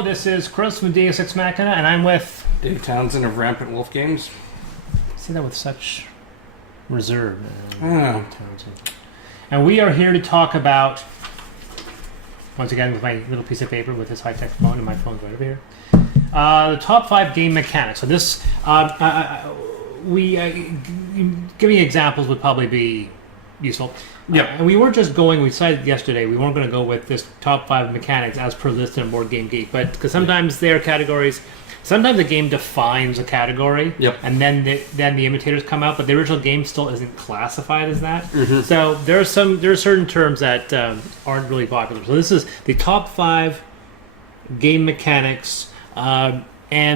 Hello, this is Chris from Deus Ex Machina, and I'm with... Dave Townsend of Rampant Wolf Games. Say that with such reserve. Oh. And we are here to talk about, once again with my little piece of paper with this high-tech phone, and my phone's right over here, the top 5 game mechanics. So this, giving examples would probably be useful. Yep. And we weren't just going, we decided yesterday we weren't going to go with this top 5 mechanics as per list in Board Game Geek, but because sometimes there are categories, sometimes the game defines a category, yep, and then the imitators come out, but the original game still isn't classified as that. Mm-hmm. So there are certain terms that aren't really popular. So this is the top 5 game mechanics, and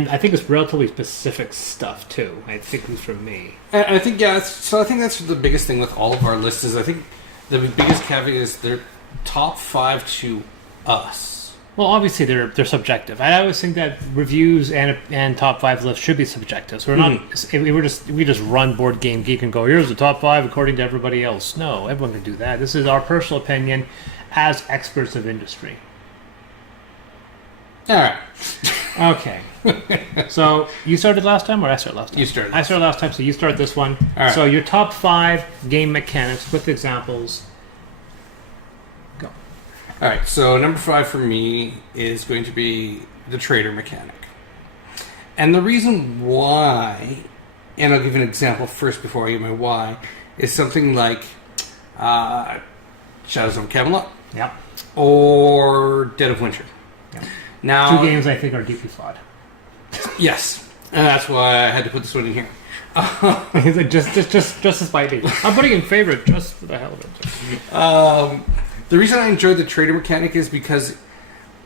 I think it's relatively specific stuff too. I think it's from me. And I think so I think that's the biggest thing with all of our lists is I think the biggest caveat is they're top 5 to us. Well, obviously they're subjective. I always think that reviews and top 5 lists should be subjective. So we're not. If we just run Board Game Geek and go, here's the top 5 according to everybody else. No, everyone can do that. This is our personal opinion as experts of industry. All right. Okay. So you started last time, or I started last time? You started. I started last time, so you start this one. All right. So your top 5 game mechanics with examples. Go. All right. So number 5 for me is going to be the trader mechanic, and the reason why, and I'll give an example first before I give my why, is something like Shadows of Camelot. Yep. Or Dead of Winter. Yep. Now, 2 games I think are deeply flawed. Yes, and that's why I had to put this one in here. He's like, just to spite me. I'm putting in favorite just for the hell of it. The reason I enjoy the trader mechanic is because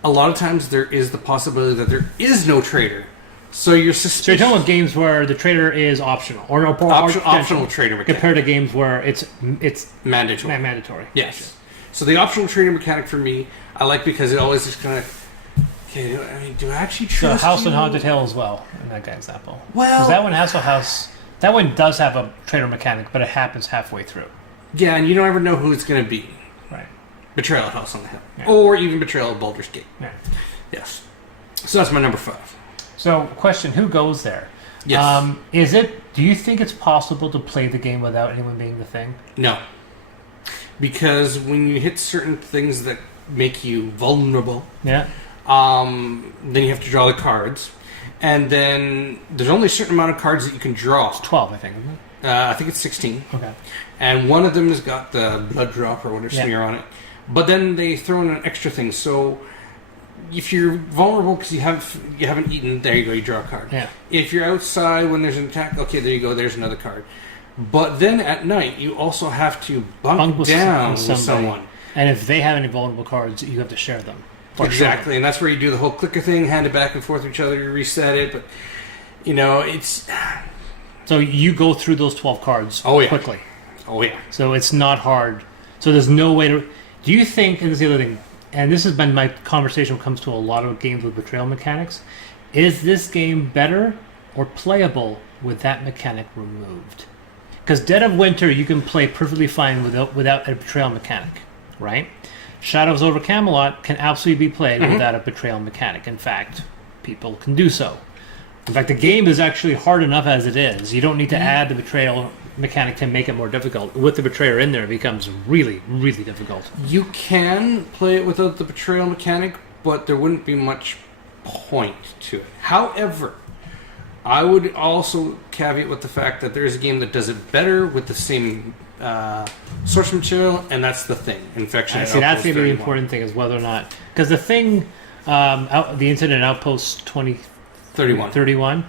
a lot of times there is the possibility that there is no trader. So you're suspicious. So you're talking about games where the trader is optional, or optional trader mechanic compared to games where it's mandatory. Mandatory. Yes. So the optional trader mechanic for me, I like because it always just kind of. Okay, do I actually trust House you? and Haunted Hill as well, in that example. Well... Because that one has a house... That one does have a trader mechanic, but it happens halfway through. Yeah, and you don't ever know who it's going to be. Right. Betrayal at House on the Hill. Yeah. Or even Betrayal at Baldur's Gate. Yeah. Yes. So that's my number 5. So, question, who goes there? Yes. Do you think it's possible to play the game without anyone being the thing? No. Because when you hit certain things that make you vulnerable... Yeah. Then you have to draw the cards, and then there's only a certain amount of cards that you can draw. It's 12, I think, isn't it? I think it's 16. Okay. And one of them has got the blood drop or whatever smear on it. But then they throw in an extra thing. So if you're vulnerable because you haven't eaten, there you go, you draw a card. Yeah. If you're outside when there's an attack, okay, there you go, there's another card. But then at night, you also have to bunk down with someone. And if they have any vulnerable cards, you have to share them. Exactly, and that's where you do the whole clicker thing, hand it back and forth to each other, you reset it, but, it's... So you go through those 12 cards quickly. Oh, yeah. So it's not hard. So there's no way to... Do you think, and this is the other thing, and this has been my conversation when it comes to a lot of games with betrayal mechanics, is this game better or playable with that mechanic removed? Because Dead of Winter you can play perfectly fine without a betrayal mechanic, right? Shadows over Camelot can absolutely be played without a betrayal mechanic. In fact, people can do so. In fact, the game is actually hard enough as it is. You don't need to add the betrayal mechanic to make it more difficult. With the betrayer in there, it becomes really, really difficult. You can play it without the betrayal mechanic, but there wouldn't be much point to it. However, I would also caveat with the fact that there is a game that does it better with the same... source material, and that's the thing. Infection. See, that's going to be the important thing is whether or not, because the thing, the Incident Outpost 2031,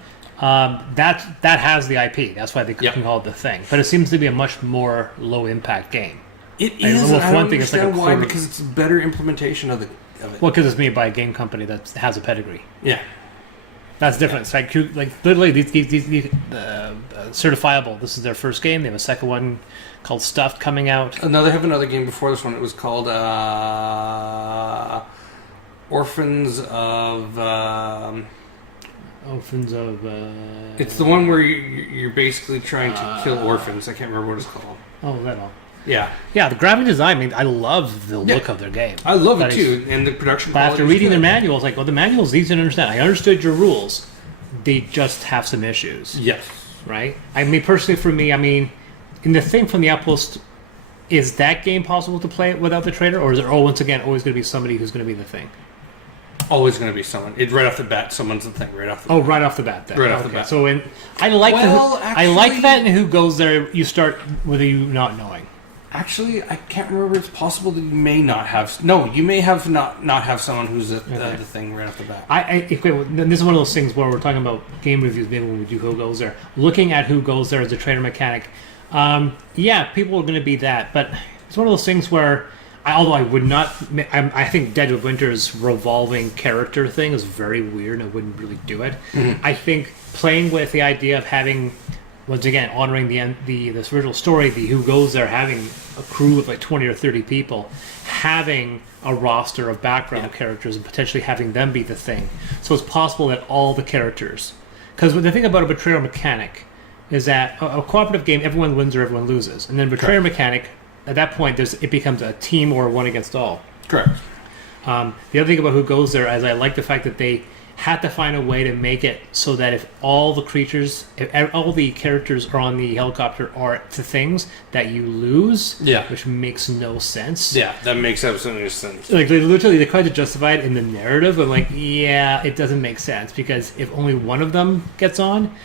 that has the IP. That's why they can call it the thing. But it seems to be a much more low impact game. It is. I don't understand why, because it's a better implementation of it. Well, because it's made by a game company that has a pedigree. Yeah. That's different. It's like literally these certifiable. This is their first game. They have a second one called Stuffed coming out. No, they have another game before this one. It was called Orphans of. Orphans of. It's the one where you're basically trying to kill orphans. I can't remember what it's called. Oh, that all. Yeah. Yeah, the graphic design, I mean, I love the look of their game. I love That it is- too, and the production But after quality is reading good. the manual, it's like, well, the manual's easy to understand. I understood your rules. They just have some issues, Yes. right? I mean, personally, for me, I mean, in the thing from the Outpost, is that game possible to play without the traitor, or is there, once again, always going to be somebody who's going to be the thing? Always going to be someone. Right off the bat, someone's the thing. Right off the Oh, bat. right off the bat, then. Right off the Okay, bat. So I like Well, I like actually- that, and who goes there, you start with you not knowing. Actually, I can't remember. It's possible that you may not have. No, you may have not have someone who's the thing right off the bat. This is one of those things where we're talking about game reviews. Maybe when we do who goes there, looking at who goes there as a trader mechanic. Yeah, people are going to be that, but it's one of those things where, although I would not, I think Dead of Winter's revolving character thing is very weird. And I wouldn't really do it. Mm-hmm. I think playing with the idea of having, once again, honoring this original story, the who goes there, having a crew of like 20 or 30 people, having a roster of background characters, and potentially having them be the thing. So it's possible that all the characters, because the thing about a betrayal mechanic is that a cooperative game, everyone wins or everyone loses, and then betrayal mechanic, at that point, it becomes a team or one against all. Correct. The other thing about who goes there is I like the fact that they had to find a way to make it so that if all the creatures, if all the characters are on the helicopter are the things that you lose, Yeah. which makes no sense. Yeah, that makes absolutely no sense. Like they tried to justify it in the narrative. I'm like, yeah, it doesn't make sense because if only one of them gets on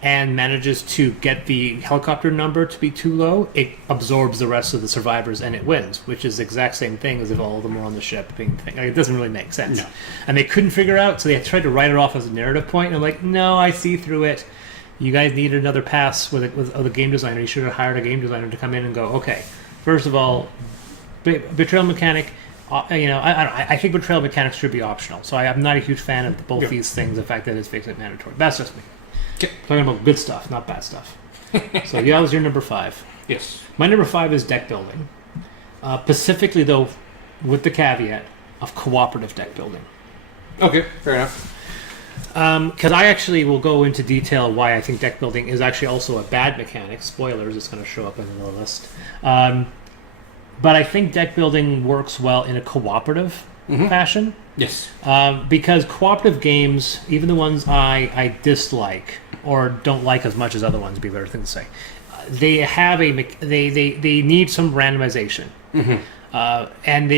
and manages to get the helicopter number to be too low, it absorbs the rest of the survivors and it wins, which is the exact same thing as if all of them were on the ship being thing. Like, it doesn't really make sense. No. And they couldn't figure out, so they tried to write it off as a narrative point. And I'm like, no, I see through it. You guys needed another pass with a game designer. You should have hired a game designer to come in and go, okay, first of all, betrayal mechanic. I think betrayal mechanics should be optional. So I'm not a huge fan of both these things. The fact that it's basically mandatory. That's just me. Okay. Talking about good stuff, not bad stuff. So that was your number 5. Yes. My number 5 is deck building. Specifically, though, with the caveat of cooperative deck building. Okay, fair enough. Because I actually will go into detail why I think deck building is actually also a bad mechanic. Spoilers, it's going to show up in the list. But I think deck building works well in a cooperative fashion. Yes. Because cooperative games, even the ones I dislike or don't like as much as other ones, would be a better thing to say, they have they need some randomization, and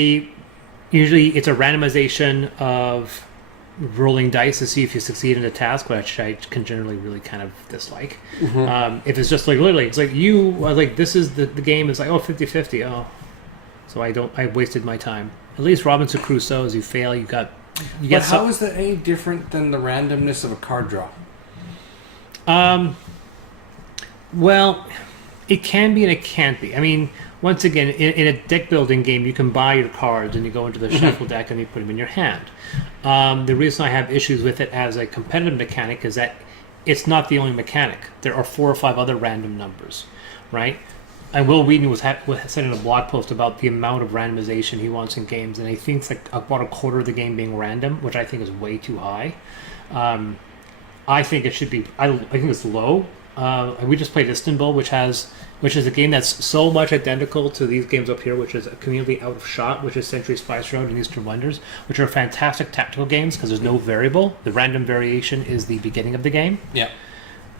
usually it's a randomization of rolling dice to see if you succeed in a task, which I can generally really kind of dislike. If it's just like literally, it's like this is the game is like 50-50. Oh, so I wasted my time. At least Robinson Crusoe, as you fail, you get. But how is that any different than the randomness of a card draw? Well, it can be and it can't be. I mean, once again, in a deck building game, you can buy your cards and you go into the shuffle deck and you put them in your hand. The reason I have issues with it as a competitive mechanic is that it's not the only mechanic. There are 4 or 5 other random numbers, right? And Will Wheaton was said in a blog post about the amount of randomization he wants in games, and he thinks like about a quarter of the game being random, which I think is way too high. I think it should be. I think it's low. We just played Istanbul, which is a game that's so much identical to these games up here, which is a Community Out of Shot, which is Century Spice Road and Eastern Wonders, which are fantastic tactical games because there's no variable. The random variation is the beginning of the game. Yeah.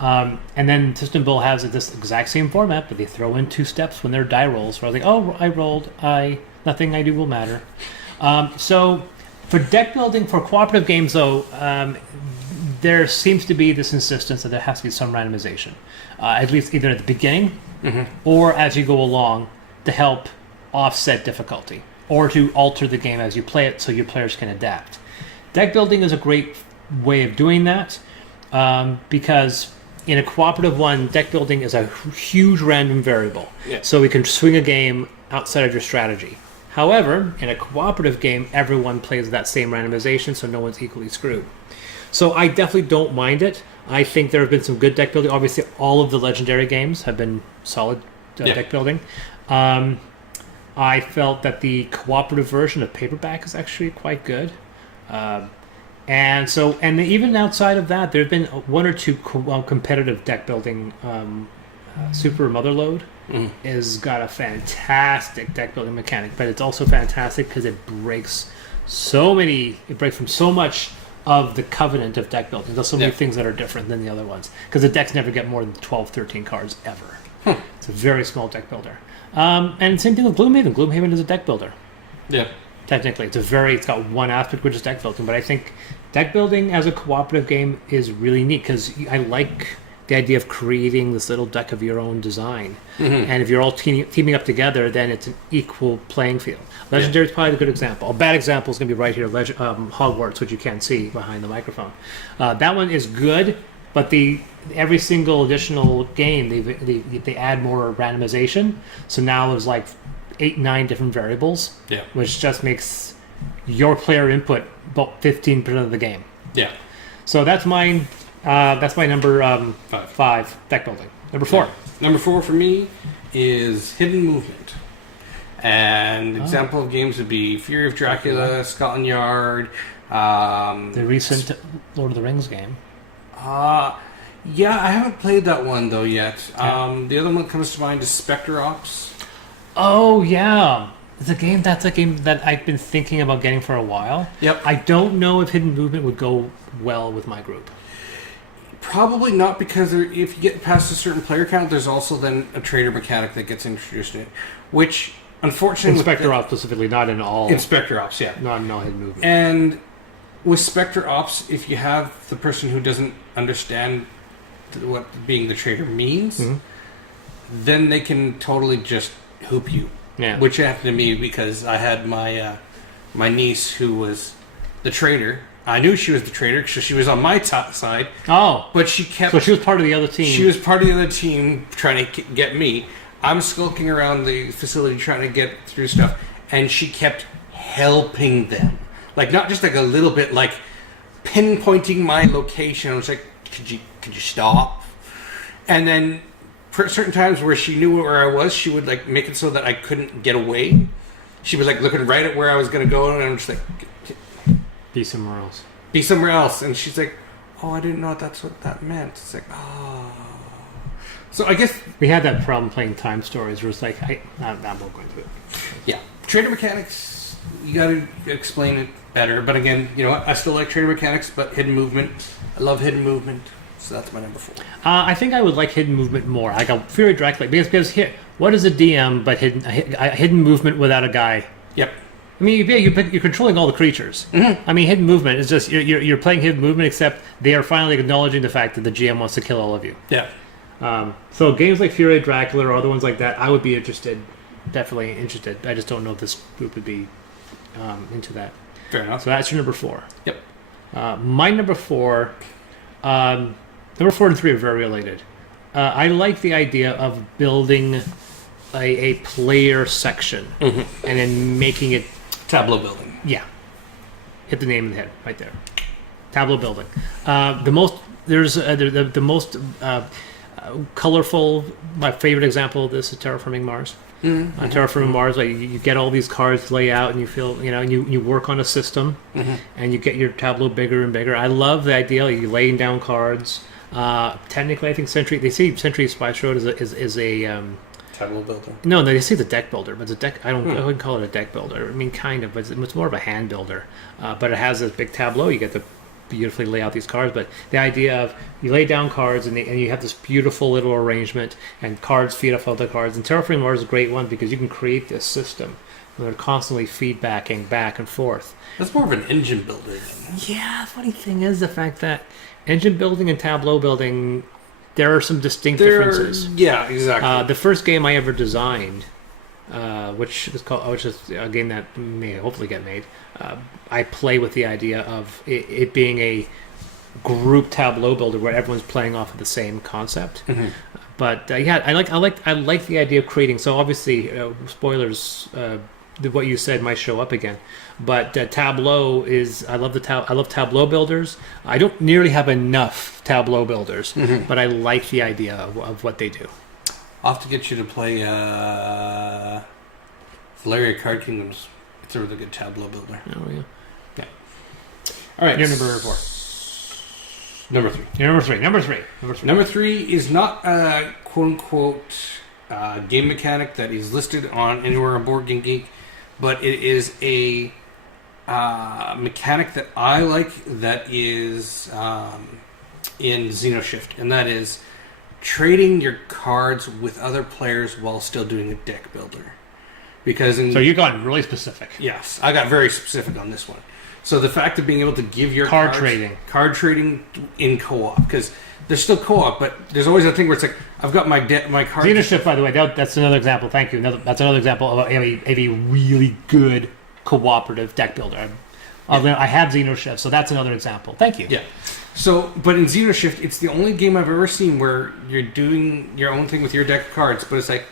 And then Istanbul has this exact same format, but they throw in 2 steps when they're die rolls. Where I was like, oh, I rolled, nothing I do will matter. So for deck building, for cooperative games, though, there seems to be this insistence that there has to be some randomization, at least either at the beginning or as you go along to help offset difficulty or to alter the game as you play it so your players can adapt. Deck building is a great way of doing that because in a cooperative one, deck building is a huge random variable. Yeah. So we can swing a game outside of your strategy. However, in a cooperative game, everyone plays that same randomization, so no one's equally screwed. So I definitely don't mind it. I think there have been some good deck building. Obviously, all of the legendary games have been solid deck building. I felt that the cooperative version of Paperback is actually quite good. And even outside of that, there have been 1 or 2 competitive deck building. Super Motherload is got a fantastic deck building mechanic, but it's also fantastic because it breaks from so much of the covenant of deck building. There's so many things that are different than the other ones because the decks never get more than 12, 13 cards ever. It's a very small deck builder. And same thing with Gloomhaven. Gloomhaven is a deck builder. Yeah. Technically, it's got one aspect which is deck building, but I think deck building as a cooperative game is really neat because I like the idea of creating this little deck of your own design. And if you're all teaming up together, then it's an equal playing field. Legendary is probably a good example. A bad example is going to be right here, Hogwarts, which you can't see behind the microphone. That one is good, but every single additional game, they add more randomization. So now there's like 8, 9 different variables, which just makes your player input about 15% of the game. Yeah. So that's mine. That's my number 5, deck building. Number 4. Number 4 for me is Hidden Movement. And example of games would be Fury of Dracula, Scotland Yard. The recent Lord of the Rings game. Yeah, I haven't played that one though yet. The other one that comes to mind is Spectre Ops. Oh yeah, it's a game that I've been thinking about getting for a while. Yep. I don't know if Hidden Movement would go well with my group. Probably not, because if you get past a certain player count, there's also then a trader mechanic that gets introduced in it, which unfortunately Spectre Ops specifically, not in all. In Spectre Ops, yeah, not in all Hidden Movement. And with Spectre Ops, if you have the person who doesn't understand what being the trader means, then they can totally just hoop you. Yeah. Which happened to me because I had my my niece who was the trader. I knew she was the trader because she was on my side. Oh. But she kept... So she was part of the other team. She was part of the other team trying to get me. I'm skulking around the facility trying to get through stuff. And she kept helping them. Like, not just like a little bit, like pinpointing my location. I was like, could you stop? And then for certain times where she knew where I was, she would like make it so that I couldn't get away. She was like looking right at where I was going to go. And I'm just like... Be somewhere else. Be somewhere else. And she's like, oh, I didn't know that's what that meant. It's like, oh. So I guess... We had that problem playing Time Stories where it's like, I won't go into it. Yeah. Trader mechanics, you got to explain it better. But again, you know what? I still like trader mechanics, but Hidden Movement. I love Hidden Movement. So that's my number 4. I think I would like Hidden Movement more. I go Fury of Dracula. Because here, what is a DM but hidden movement without a guy? Yep. I mean, you're controlling all the creatures. I mean, Hidden Movement is just you're playing Hidden Movement, except they are finally acknowledging the fact that the GM wants to kill all of you. Yeah. So games like Fury of Dracula or other ones like that, I would be definitely interested. I just don't know if this group would be into that. Fair enough. So that's your number 4. Yep. My number 4, number 4 and 3 are very related. I like the idea of building a player section and then making it tableau building. Yeah, hit the name in the head right there. Tableau building. The most colorful. My favorite example of this is Terraforming Mars. On Terraforming Mars, like you get all these cards lay out, and you feel and you work on a system, and you get your tableau bigger and bigger. I love the idea. You laying down cards. Technically, I think Century Spice Road is a tableau builder. No, they say the deck builder, but it's a deck. I wouldn't call it a deck builder. I mean, kind of, but it's more of a hand builder. But it has this big tableau. You get to beautifully lay out these cards. But the idea of you lay down cards and you have this beautiful little arrangement, and cards feed off other cards. And Terraforming Mars is a great one because you can create this system where they're constantly feedbacking back and forth. That's more of an engine builder then. Yeah, the funny thing is the fact that engine building and tableau building, there are some distinct differences. Yeah, exactly. The first game I ever designed, which is a game that may hopefully get made, I play with the idea of it being a group tableau builder where everyone's playing off of the same concept. But yeah, I like the idea of creating. So obviously, spoilers. What you said might show up again, but Tableau is. I love Tableau builders. I don't nearly have enough Tableau builders, but I like the idea of what they do. I'll have to get you to play Valeria Card Kingdoms. It's a really good Tableau builder. Oh yeah. All right, you're number 4. Number 3. You're number 3. Number 3. Number 3 is not a quote unquote game mechanic that is listed on anywhere on Board Game Geek, but it is a mechanic that I like that is in Xenoshift, and that is trading your cards with other players while still doing a deck builder. Because So you've gotten really specific. yes, I got very specific on this one. So the fact of being able to give your Card cards, trading in co-op, because there's still co-op, but there's always that thing where it's like I've got my cards. Xenoshift, by the way, that's another example. Thank you. That's another example of a really good cooperative deck builder. I have Xenoshift, so that's another example. Thank you. Yeah. So, but in Xenoshift, it's the only game I've ever seen where you're doing your own thing with your deck of cards, but it's like,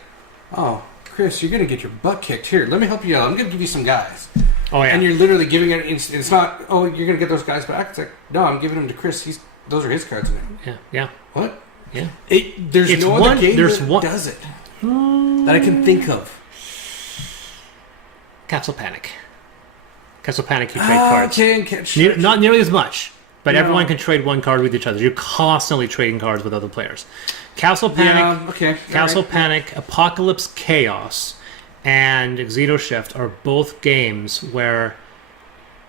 oh, Chris, you're going to get your butt kicked. Here, let me help you out. I'm going to give you some guys. Oh, yeah. And you're literally giving it, it's not, oh, you're going to get those guys back. It's like, no, I'm giving them to Chris. Those are his cards now. Yeah. Yeah. What? Yeah. There's It's no one- other game there's that one- does it that I can think of. Castle Panic. Castle Panic, you trade cards. Okay, Not nearly as much, but No. everyone can trade one card with each other. You're constantly trading cards with other players. Castle Panic, Yeah, okay. Castle All right. Panic, Apocalypse Chaos, and Xenoshift are both games where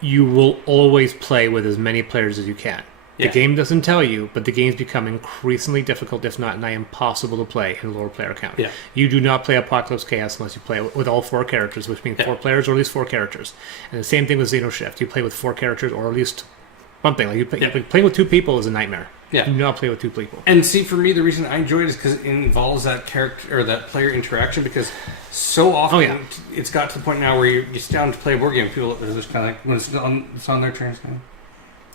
you will always play with as many players as you can. Yeah. The game doesn't tell you, but the games become increasingly difficult, if not nigh impossible to play in lower player count. Yeah. You do not play Apocalypse Chaos unless you play with all 4 characters, which means 4 players or at least 4 characters. And the same thing with Xenoshift. You play with 4 characters or at least something. Playing with 2 people is a nightmare. Yeah. You do not play with 2 people. And see, for me, the reason I enjoy it is because it involves that character or that player interaction. Because so often it's got to the point now where you sit down to play a board game, people are just kind of like when it's on their turn. Saying,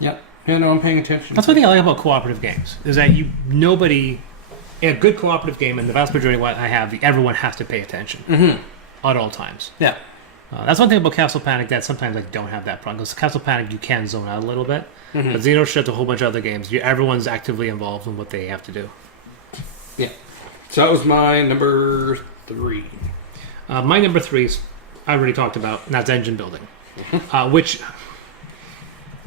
"Yeah, yeah, no, I'm paying attention." That's one thing I like about cooperative games is that a good cooperative game, and the vast majority of what I have, everyone has to pay attention at all times. Yeah, That's one thing about Castle Panic that sometimes I don't have that problem. Because Castle Panic, you can zone out a little bit. But Xenoshift, a whole bunch of other games, everyone's actively involved in what they have to do. yeah. So that was my number 3. My number 3 is I already talked about, and that's engine building, which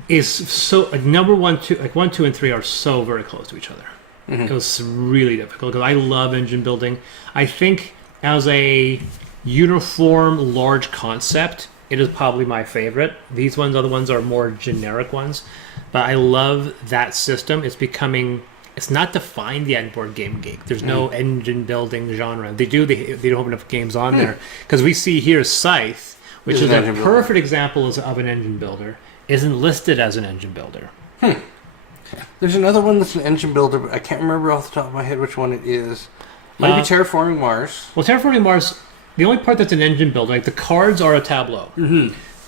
is so number 1, 2, like 1, 2, and 3 are so very close to each other. It was really difficult because I love engine building. I think as a uniform large concept, it is probably my favorite. These other ones are more generic ones, but I love that system. It's not defined yet in Board Game Geek. There's no engine building genre. They don't have enough games on there because we see here Scythe, which is a perfect example of an engine builder, isn't listed as an engine builder. There's another one that's an engine builder, but I can't remember off the top of my head which one it is. Maybe Terraforming Mars. Well, Terraforming Mars, the only part that's an engine builder, like the cards are a tableau,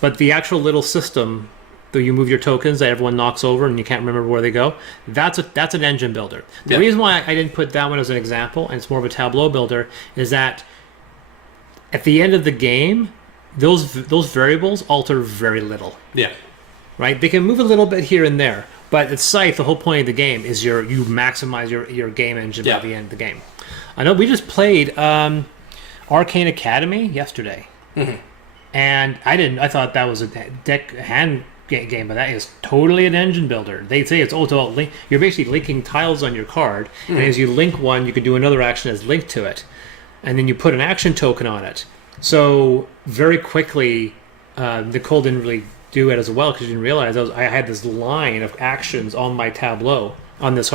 but the actual little system, though you move your tokens that everyone knocks over and you can't remember where they go, that's an engine builder. The reason why I didn't put that one as an example, and it's more of a tableau builder, is that at the end of the game, those variables alter very little. Yeah. Right? They can move a little bit here and there, but at Scythe, the whole point of the game is you maximize your game engine by the end of the game. I know we just played Arcane Academy yesterday, and I thought that was a hand game, but that is totally an engine builder. They say it's you're basically linking tiles on your card, and as you link one, you can do another action that's linked to it, and then you put an action token on it. So very quickly, Nicole didn't really do it as well because she didn't realize I had this line of actions on my tableau on this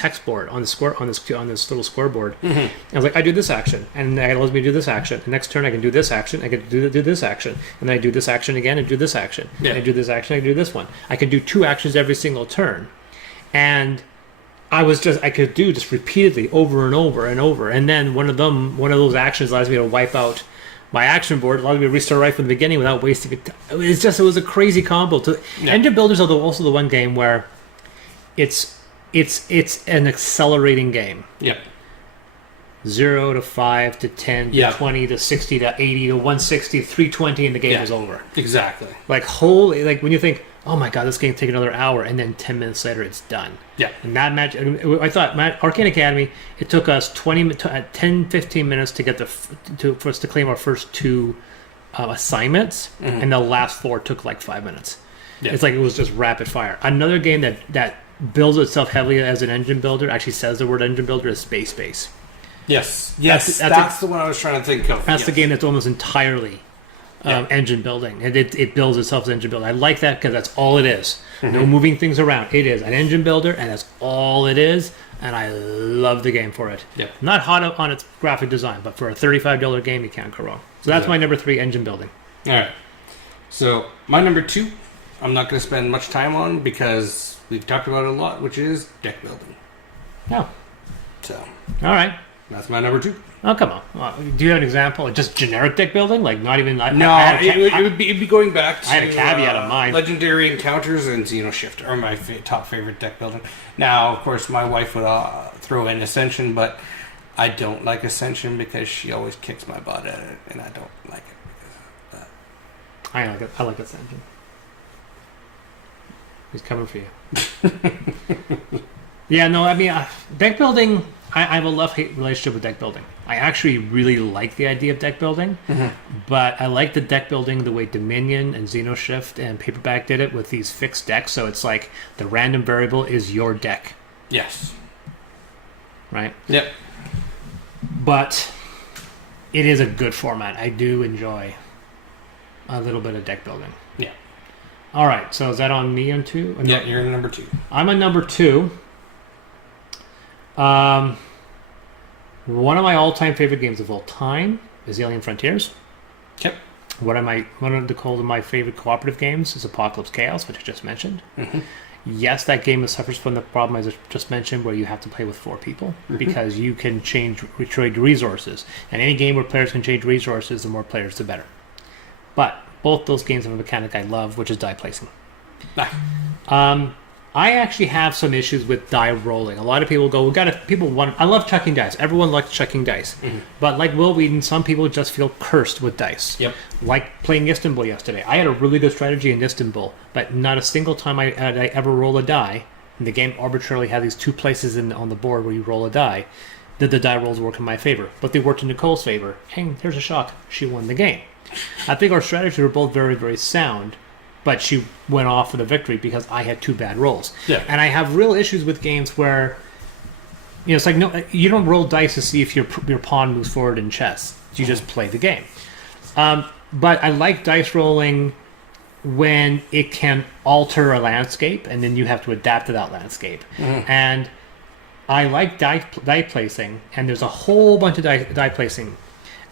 hex board on this little scoreboard. I was like, I do this action, and that allows me to do this action. The next turn, I can do this action. I can do this action, and then I do this action again, and do this action. Yeah. And I do this action. I do this one. I can do 2 actions every single turn, and I could do just repeatedly over and over and over. And then one of those actions allows me to wipe out my action board, allows me to restart right from the beginning without wasting it. It was a crazy combo. Engine builders are also the one game where it's an accelerating game. Yeah. 0 to 5 to 10 to 20 to 60 to 80 to 160, 320, and the game is over. Exactly. Like when you think, oh my god, this game take another hour, and then 10 minutes later it's done. Yeah. And that match, I thought, Arcane Academy, it took us 10, 15 minutes for us to claim our first 2 assignments, and the last 4 took like 5 minutes. Yeah. It's like it was just rapid fire. Another game that builds itself heavily as an engine builder, actually says the word engine builder, is Space Base. Yes. Yes. That's That's the one I was trying to think of. That's yes. the game that's almost entirely engine building. It builds itself as engine building. I like that because that's all it is. No moving things around. It is an engine builder, and that's all it is. And I love the game for it. Yeah. Not hot on its graphic design, but for a $35 game, you can't go wrong. So that's my number 3, engine building. All right. So my number 2, I'm not going to spend much time on because we've talked about it a lot, which is deck building. Oh, So all right. that's my number 2. Oh, come on. Do you have an example? Just generic deck building? Like not even... No, it'd be going back to... I had a caveat of mine. Legendary Encounters and Xeno Shift are my top favorite deck building. Now, of course, my wife would throw in Ascension, but I don't like Ascension because she always kicks my butt at it, and I don't like it because of that. I like Ascension. He's coming for you. Yeah, no, I mean, deck building... I have a love-hate relationship with deck building. I actually really like the idea of deck building, but I like the deck building the way Dominion and Xenoshift and Paperback did it with these fixed decks. So it's like the random variable is your deck, Yes. right? Yep. But it is a good format. I do enjoy a little bit of deck building. Yeah. All right, so is that on me on 2? Yeah, you're number 2. I'm on number 2. One of my all-time favorite games of all time is Alien Frontiers. Yep. One of my favorite cooperative games is Apocalypse Chaos, which I just mentioned. Yes, that game suffers from the problem I just mentioned, where you have to play with 4 people because you can trade resources, and any game where players can change resources, the more players, the better. But both those games have a mechanic I love, which is die placing. I actually have some issues with die rolling. A lot of people go, I love chucking dice. Everyone likes chucking dice. But like Will Wheaton, some people just feel cursed with dice. Yep. Like playing Istanbul yesterday. I had a really good strategy in Istanbul, but not a single time I ever roll a die, and the game arbitrarily had these 2 places on the board where you roll a die, did the die rolls work in my favor. But they worked in Nicole's favor. Hey, here's a shock. She won the game. I think our strategies were both very, very sound. But she went off with a victory because I had 2 bad rolls. Yeah. And I have real issues with games where, it's like, no, you don't roll dice to see if your pawn moves forward in chess. You just play the game. But I like dice rolling when it can alter a landscape, and then you have to adapt to that landscape. And I like die placing, and there's a whole bunch of die placing.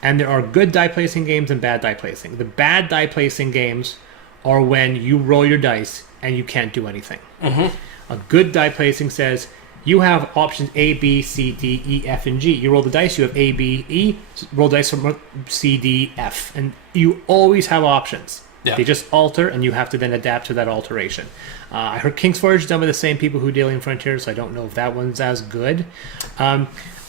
And there are good die placing games and bad die placing. The bad die placing games or when you roll your dice and you can't do anything. A good die placing says you have options A, B, C, D, E, F, and G. You roll the dice, you have A, B, E. Roll dice from C, D, F. And you always have options. Yeah. They just alter, and you have to then adapt to that alteration. I heard King's Forge is done by the same people who did Alien Frontiers, so I don't know if that one's as good.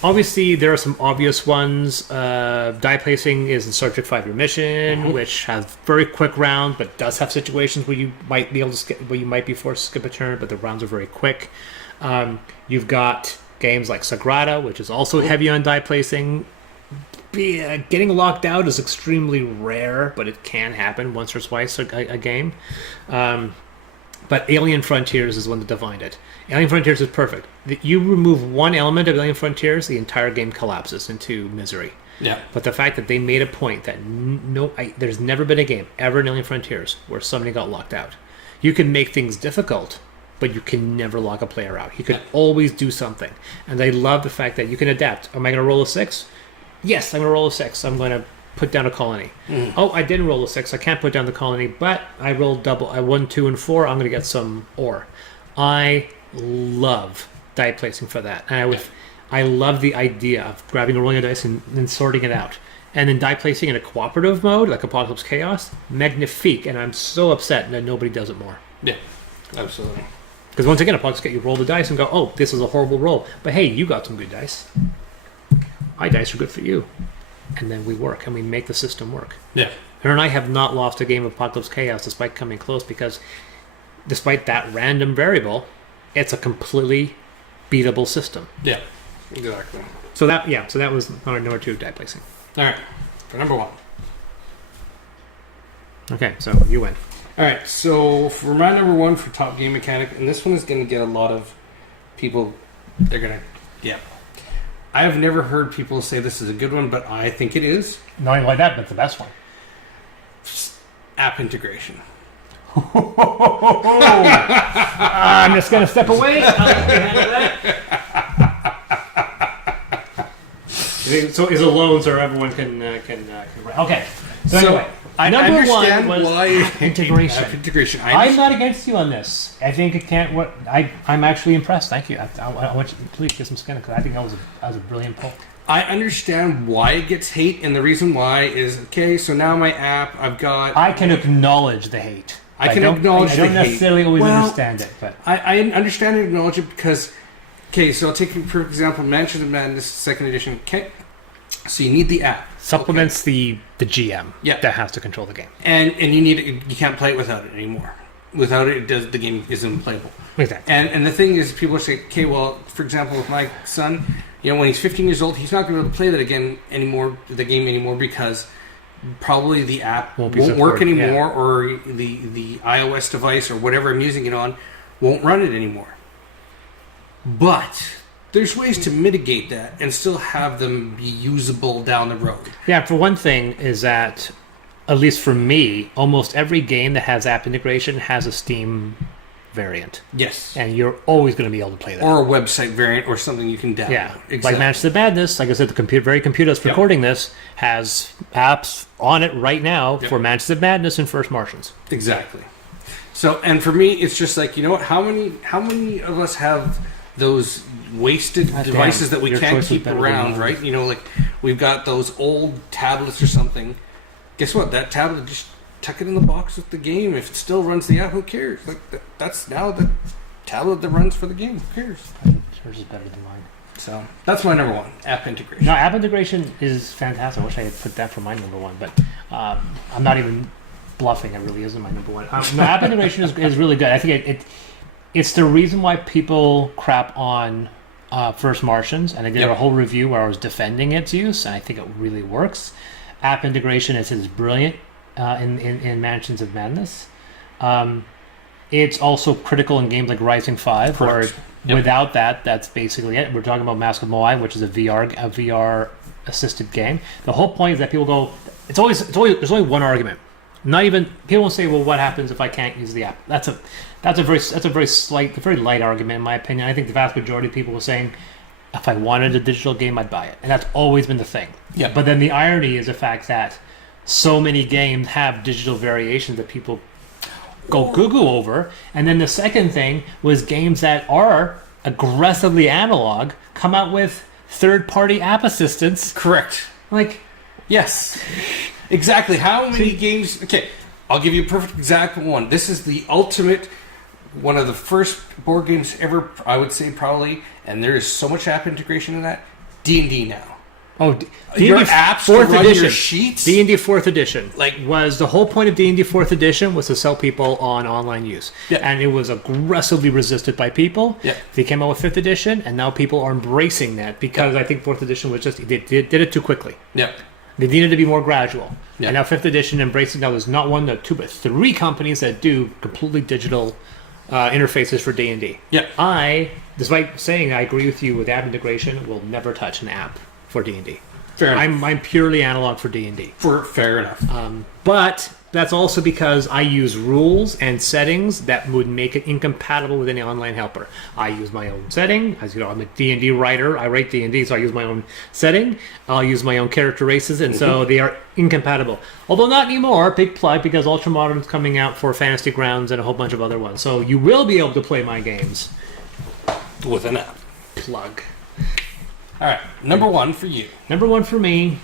Obviously, there are some obvious ones. Die placing is in Star Trek 5 Your Mission, which has very quick rounds, but does have situations where you might be able to skip, where you might be forced to skip a turn, but the rounds are very quick. You've got games like Sagrada, which is also heavy on die placing. Getting locked out is extremely rare, but it can happen once or twice a game. But Alien Frontiers is one that defined it. Alien Frontiers is perfect. You remove one element of Alien Frontiers, the entire game collapses into misery. Yeah. But the fact that they made a point that there's never been a game ever in Alien Frontiers where somebody got locked out. You can make things difficult, but you can never lock a player out. You can always do something. And I love the fact that you can adapt. Am I going to roll a 6? Yes, I'm going to roll a 6. I'm going to put down a colony. Oh, I didn't roll a 6. I can't put down the colony, but I rolled double. I 1, 2, and 4. I'm going to get some ore. I love die placing for that. And I love the idea of grabbing a rolling of dice and then sorting it out. And then die placing in a cooperative mode, like Apocalypse Chaos, magnifique. And I'm so upset that nobody does it more. Yeah, absolutely. Because once again, Apocalypse Chaos, you roll the dice and go, oh, this is a horrible roll. But hey, you got some good dice. My dice are good for you. And then we work, and we make the system work. Yeah. Her and I have not lost a game of Apocalypse Chaos despite coming close, because despite that random variable, it's a completely beatable system. Yeah, exactly. So that was our number 2, die placing. All right, for number 1. Okay, so you win. All right, so for my number 1 for top game mechanic, and this one is going to get a lot of people. They're going to, I've never heard people say this is a good one, but I think it is. Not only like that, but it's the best one. App integration. I'm just going to step away. I'll let you handle that. So is alone so everyone can okay. So anyway, I number understand one was why integration. App integration. I'm not against you on this. I think it can't. I'm actually impressed. Thank you. I want you to please get some skin because I think that was a brilliant poll. I understand why it gets hate, and the reason why is okay. So now my app, I've got. I can acknowledge the hate. I don't necessarily always understand it, but I understand and acknowledge it because. Okay, so I'll take for example, Mansions of Madness Second Edition. Okay, so you need the app. Supplements the GM Yeah. that has to control the game. And you can't play it without it anymore. Without it, the game is unplayable. Exactly. And the thing is, people say, okay, well, for example, with my son, when he's 15 years old, he's not going to be able to play that the game anymore, because probably the app won't work anymore, or the iOS device or whatever I'm using it on won't run it anymore. But there's ways to mitigate that and still have them be usable down the road. Yeah, for one thing is that, at least for me, almost every game that has app integration has a Steam variant. Yes. And you're always going to be able to play that. Or a website variant or something you can download. Yeah. Exactly. Like Mansions of Madness, like I said, the computer that's recording this has apps on it right now for Mansions of Madness and First Martians. Exactly. So, and for me, it's just like, you know what? How many of us have those wasted devices that we can't keep around, right? Like we've got those old tablets or something. Guess what? That tablet, just tuck it in the box with the game. If it still runs the app, who cares? Like that's now the tablet that runs for the game. Who cares? Yours is better than mine. So that's my number one, app integration. No, app integration is fantastic. I wish I had put that for my number one, but I'm not even bluffing. It really isn't my number one. No, app integration is really good. I think it's the reason why people crap on First Martians, and I did a whole review where I was defending its use, and I think it really works. App integration is brilliant in Mansions of Madness. It's also critical in games like Rising 5, where without that, that's basically it. We're talking about Mask of Moai, which is a VR assisted game. The whole point is that people go, there's only one argument. Not even people will say, well, what happens if I can't use the app? That's a very light argument in my opinion. I think the vast majority of people were saying, if I wanted a digital game, I'd buy it, and that's always been the thing. Yeah. But then the irony is the fact that so many games have digital variations that people go goo over, and then the second thing was games that are aggressively analog come out with third-party app assistance. Correct. Like, yes. Exactly. How many games? Okay, I'll give you a perfect example one. This is the ultimate, one of the first board games ever, I would say probably, and there is so much app integration in that. D&D now. Oh, your D&D apps fourth to run edition. Your sheets. D&D 4th edition. Like, was the whole point of D&D 4th edition was to sell people on online use. Yeah. And it was aggressively resisted by people. Yeah. They came out with 5th edition, and now people are embracing that because I think 4th edition was just, they did it too quickly. Yeah. They needed to be more gradual. Yeah. And now 5th edition embraces, now there's not one, not two, but 3 companies that do completely digital interfaces for D&D. Yeah. I, despite saying I agree with you with app integration, will never touch an app for D&D. Fair enough. I'm purely analog for D&D. Fair enough. But that's also because I use rules and settings that would make it incompatible with any online helper. I use my own setting. As you know, I'm a D&D writer. I write D&D, so I use my own setting. I'll use my own character races, and so they are incompatible. Although not anymore, big plug, because Ultramodern is coming out for Fantasy Grounds and a whole bunch of other ones. So you will be able to play my games. With an app. Plug. All right, number one for you. Number one for me,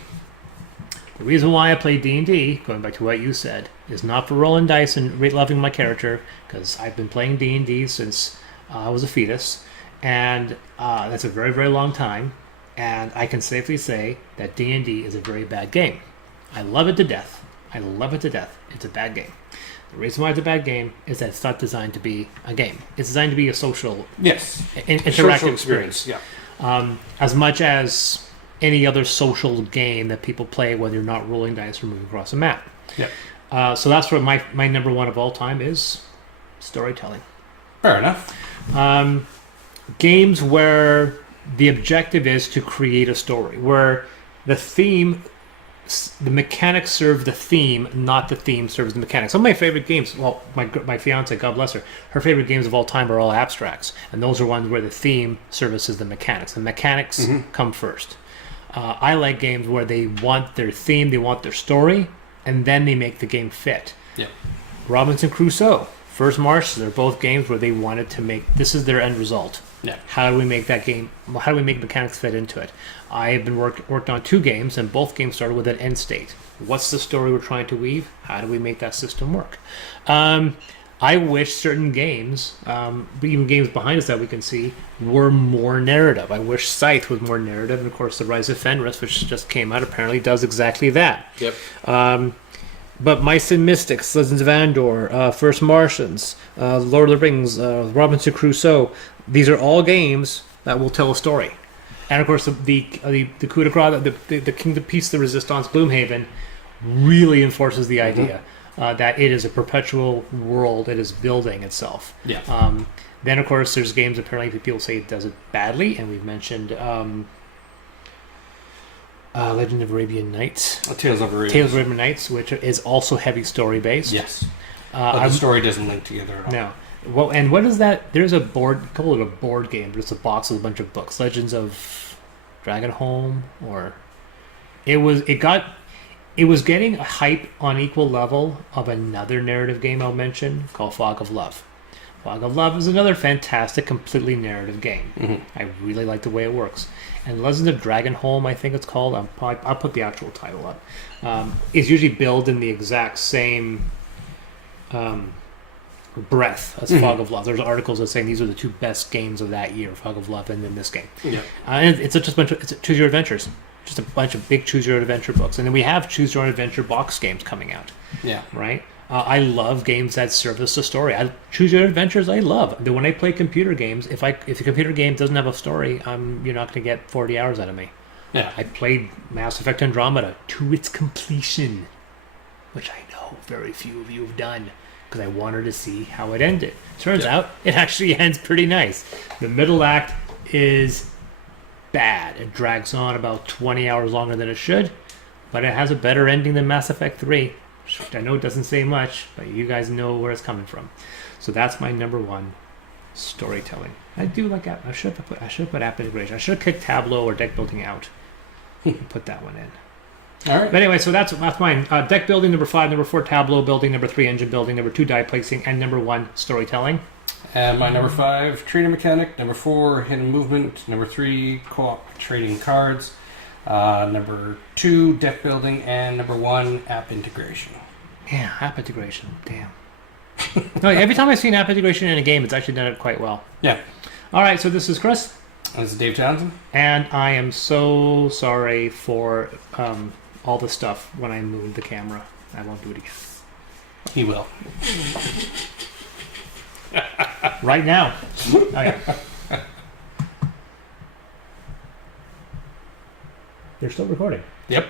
the reason why I play D&D, going back to what you said, is not for rolling dice and loving my character, because I've been playing D&D since I was a fetus, and that's a very, very long time, and I can safely say that D&D is a very bad game. I love it to death. It's a bad game. The reason why it's a bad game is that it's not designed to be a game. It's designed to be a social, interactive social experience. Yeah. As much as any other social game that people play when you're not rolling dice or moving across a map. Yeah. So that's what my number one of all time is: storytelling. Fair enough. Games where the objective is to create a story where the theme, the mechanics serve the theme, not the theme serves the mechanics. Some of my favorite games, well, my fiance, God bless her favorite games of all time are all abstracts, and those are ones where the theme services the mechanics. The mechanics come first. I like games where they want their theme, they want their story, and then they make the game fit. Yep. Robinson Crusoe, First March, they're both games where they wanted to make, this is their end result. Yeah. How do we make that game, how do we make mechanics fit into it? I have been worked on 2 games, and both games started with an end state. What's the story we're trying to weave? How do we make that system work? I wish certain games, even games behind us that we can see, were more narrative. I wish Scythe was more narrative, and of course the Rise of Fenris, which just came out, apparently does exactly that. Yep. But Mice and Mystics, Legends of Andor, First Martians, Lord of the Rings, Robinson Crusoe, these are all games that will tell a story. And of course the coup de grace, the Kingdom Peace, the Resistance, Gloomhaven, really enforces the idea that it is a perpetual world. It is building itself. Yeah. Then, of course, there's games apparently that people say it does it badly, and we've mentioned Legend of Arabian Nights. Tales of Arabian Nights, which is also heavy story-based. Yes. But the story doesn't link together at all. No. Well, and what is that? There's a board, call it a board game, but it's a box with a bunch of books. Legends of Dragonholm, or... It was getting a hype on equal level of another narrative game I'll mention called Fog of Love. Fog of Love is another fantastic, completely narrative game. Mm-hmm. I really like the way it works. And Legends of Dragonholm, I think it's called. I'll put the actual title up. Is usually billed in the exact same breath as Fog of Love. There's articles that saying these are the 2 best games of that year, Fog of Love and then this game. Yeah. And it's just a bunch of choose your adventures. Just a bunch of big choose your own adventure books, and then we have choose your own adventure box games coming out. Yeah. Right. I love games that service a story. Choose your own adventures. I love. When I play computer games, if the computer game doesn't have a story, you're not going to get 40 hours out of me. Yeah. I played Mass Effect Andromeda to its completion, which I know very few of you have done, because I wanted to see how it ended. Turns out it actually ends pretty nice. The middle act is bad. It drags on about 20 hours longer than it should, but it has a better ending than Mass Effect 3. I know it doesn't say much, but you guys know where it's coming from. So that's my number 1, storytelling. I do like app. I should have put app integration. I should have kicked Tableau or deck building out. Put that one in. All right. But anyway, so that's mine. Deck building, number 5. Number 4, Tableau building. Number 3, engine building. Number 2, die placing. And number 1, storytelling. And my number 5, trader mechanic. Number 4, hidden movement. Number 3, co-op trading cards. Number 2, deck building. And number 1, app integration. Yeah, app integration. Damn. No, every time I've seen app integration in a game, it's actually done it quite well. Yeah. All right, so this is Chris. This is Dave Townsend. And I am so sorry for all the stuff when I moved the camera. I won't do it again. He will. Right now. Okay. They're still recording. Yep.